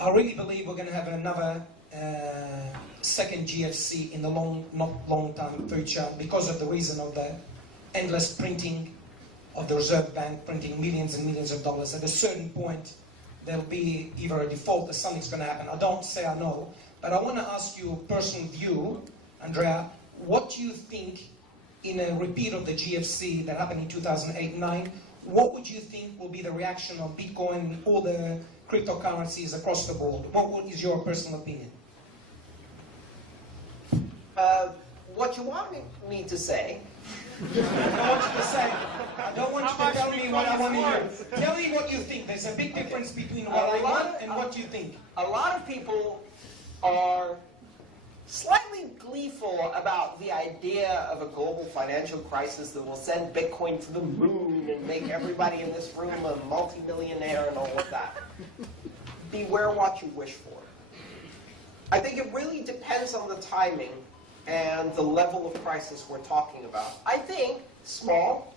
I really believe we're going to have another second GFC in the not long-term future because of the reason of the endless printing of the Reserve Bank, printing millions and millions of dollars. At a certain point, there'll be either a default or something's going to happen. I don't say I know, but I want to ask you a personal view, Andrea. What do you think in a repeat of the GFC that happened in 2008-9, what would you think will be the reaction of Bitcoin and all the cryptocurrencies across the board? What is your personal opinion? What you want me to say? I don't want you to tell me what I want to hear. Tell me what you think. There's a big difference between what I want and what you think. A lot of people are slightly gleeful about the idea of a global financial crisis that will send Bitcoin to the moon and make everybody in this room a multi-millionaire and all of that. Beware what you wish for. I think it really depends on the timing and the level of crisis we're talking about. I think small-scale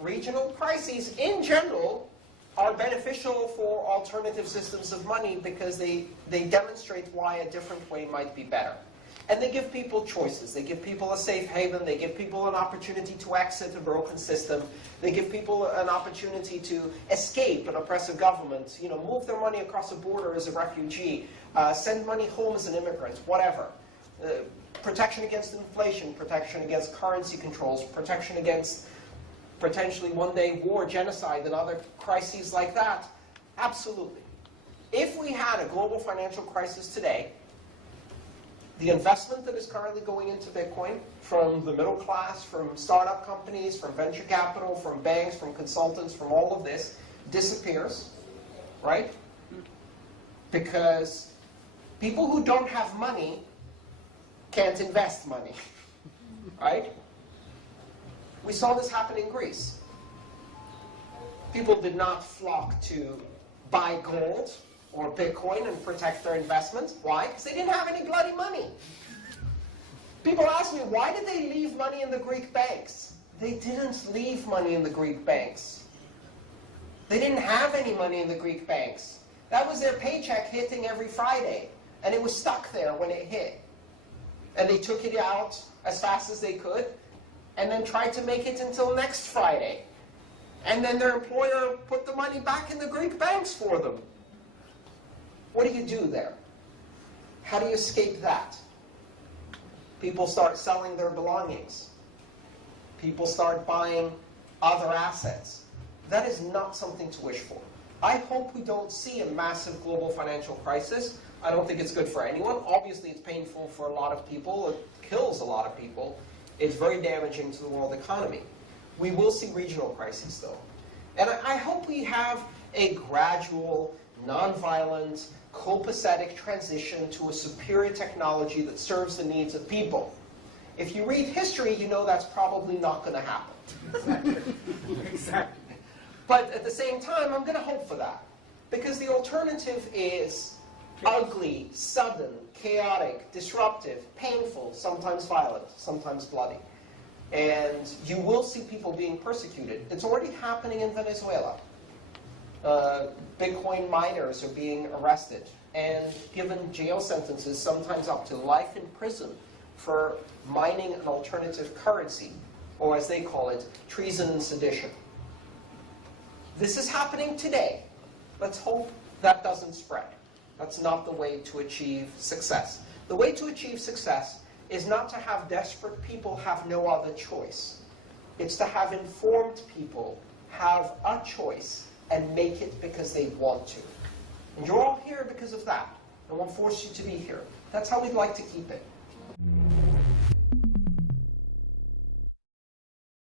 regional crises in general are beneficial for alternative systems of money because they demonstrate why a different way might be better. And they give people choices. They give people a safe haven. They give people an opportunity to exit a broken system. They give people an opportunity to escape an oppressive government, move their money across a border as a refugee, send money home as an immigrant, whatever. Protection against inflation, protection against currency controls, protection against potentially one day war, genocide, and other crises like that. Absolutely. If we had a global financial crisis today, the investment that is currently going into Bitcoin from the middle class, from startup companies, from venture capital, from banks, from consultants, from all of this, disappears, right? Because people who don't have money can't invest money, right? We saw this happen in Greece. People did not flock to buy gold or Bitcoin and protect their investments. Why? Because they didn't have any bloody money. People ask me, why did they leave money in the Greek banks? They didn't leave money in the Greek banks. They didn't have any money in the Greek banks. That was their paycheck hitting every Friday, and it was stuck there when it hit. And they took it out as fast as they could, and then tried to make it until next Friday. And then their employer put the money back in the Greek banks for them. What do you do there? How do you escape that? People start selling their belongings. People start buying other assets. That is not something to wish for. I hope we don't see a massive global financial crisis. I don't think it's good for anyone. Obviously, it's painful for a lot of people. It kills a lot of people. It's very damaging to the world economy. We will see regional crises, though. And I hope we have a gradual, non-violent, copacetic transition to a superior technology that serves the needs of people. If you read history, you know that's probably not going to happen. Exactly. But at the same time, I'm going to hope for that. Because the alternative is ugly, sudden, chaotic, disruptive, painful, sometimes violent, sometimes bloody. And you will see people being persecuted. It's already happening in Venezuela. Bitcoin miners are being arrested and given jail sentences, sometimes up to life in prison, for mining an alternative currency, or as they call it, treason and sedition. This is happening today. Let's hope that doesn't spread. That's not the way to achieve success. The way to achieve success is not to have desperate people have no other choice. It's to have informed people have a choice and make it because they want to. And you're all here because of that. No one forced you to be here. That's how we'd like to keep it.